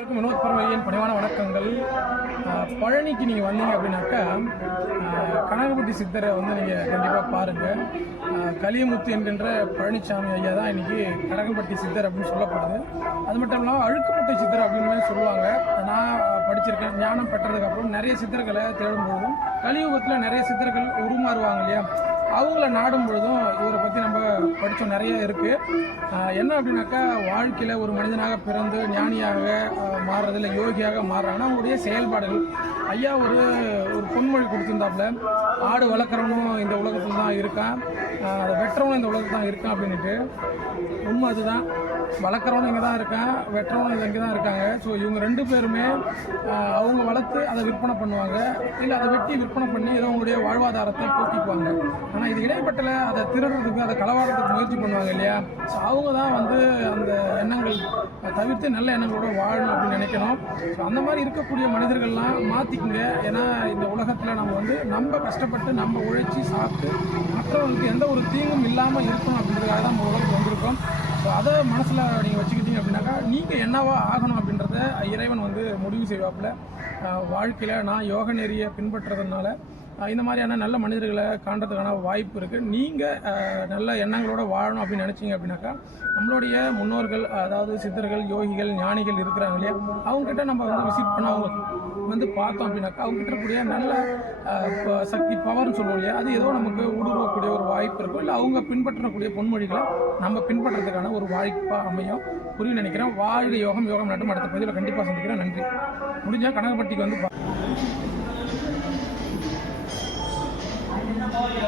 எல்லாருக்கும் வினோத் பரமையின் பணிவான வணக்கங்கள். பழனிக்கு நீங்கள் வந்தீங்க அப்படின்னாக்கா அஹ், சித்தரை வந்து நீங்கள் கண்டிப்பாக பாருங்கள் கலியமுத்து என்கின்ற பழனிசாமி ஐயா தான் இன்றைக்கி கனகம்பட்டி சித்தர் அப்படின்னு சொல்லப்படுது. அது மட்டும் இல்லாமல் அழுக்குப்பட்டை சித்தர் அப்படின்னு சொல்லுவாங்க. நான் படிச்சிருக்கேன். ஞானம் பெற்றதுக்கப்புறம் நிறைய சித்தர்களை தேடும்போதும் கலியுகத்தில் நிறைய சித்தர்கள் உருமாறுவாங்க இல்லையா? அவங்கள நாடும் பொழுதும் இவரை பற்றி நம்ம படித்தோம் நிறைய இருக்குது என்ன அப்படின்னாக்கா வாழ்க்கையில் ஒரு மனிதனாக பிறந்து ஞானியாக ஆஹ், மாறுறது இல்லை யோகியாக மாறுறாங்கன்னா அவங்களுடைய செயல்பாடுகள் ஐயா ஒரு ஒரு பொன்மொழி கொடுத்துருந்தாப்புல ஆடு வளர்க்குறவனும் இந்த உலகத்தில் தான் இருக்கான் அதை வெட்டுறவனும் இந்த உலகத்தில் தான் இருக்கான் அப்படின்ட்டு உண்மை அதுதான். வளர்க்குறவனும் இங்கே தான் இருக்கான் வெட்டுறவனும் இங்கே தான் இருக்காங்க. ஸோ இவங்க ரெண்டு பேருமே அவங்க வளர்த்து அதை விற்பனை பண்ணுவாங்க. இல்லை அதை வெட்டி விற்பனை பண்ணி ஏதோ அவங்களுடைய வாழ்வாதாரத்தை போக்கிக்குவாங்க. ஆனால் இது இடைப்பட்டல அதை திருடுறதுக்கு அதை களவாடுறதுக்கு முயற்சி பண்ணுவாங்க இல்லையா? ஸோ அவங்க தான் வந்து அந்த எண்ணங்கள் தவிர்த்து நல்ல எண்ணங்களோட வாழணும் அப்படின்னு நினைக்கணும். ஸோ அந்த மாதிரி இருக்கக்கூடிய மனிதர்கள்லாம் மாற்றிக்குங்க ஏன்னா இந்த உலகத்தில் நம்ம வந்து நம்ம கஷ்டப்பட்டு நம்ம உழைச்சி சாப்பிட்டு மற்றவங்களுக்கு எந்த ஒரு தீங்கும் இல்லாமல் இருக்கணும் அப்படின்றதுக்காக தான் நம்ம உலகத்துக்கு வந்திருக்கோம். ஸோ அதை மனசில் நீங்கள் வச்சுக்கிட்டீங்க அப்படின்னாக்கா நீங்கள் என்னவா ஆகணும் அப்படின்றத இறைவன் வந்து முடிவு செய்வாப்புல. வாழ்க்கையில் நான் யோக நெறியை பின்பற்றுறதுனால இந்த மாதிரியான நல்ல மனிதர்களை காண்றதுக்கான வாய்ப்பு இருக்குது நீங்கள் நல்ல எண்ணங்களோட வாழணும் அப்படின்னு நினச்சிங்க அப்படின்னாக்கா நம்மளுடைய முன்னோர்கள் அதாவது சித்தர்கள் யோகிகள் ஞானிகள் இருக்கிறாங்க இல்லையா? அவங்ககிட்ட நம்ம வந்து விசிட் பண்ண அவங்க வந்து பார்த்தோம் அப்படின்னாக்கா அவங்ககிட்ட இருக்கக்கூடிய நல்ல ப- சக்தி பவர்னு சொல்லுவோம் இல்லையா? அது ஏதோ நமக்கு ஊடுருவக்கூடிய ஒரு வாய்ப்பு இருக்கும். இல்லை அவங்க பின்பற்றக்கூடிய பொன்மொழிகளை நம்ம பின்பற்றுறதுக்கான ஒரு வாய்ப்பாக அமையும். புரிய நினைக்கிறேன். வாழ்க யோகம் யோகம் நட்டும் அடுத்த பதிவில் கண்டிப்பாக சந்திக்கிறேன். நன்றி. முடிஞ்சால் கனகப்பட்டிக்கு வந்து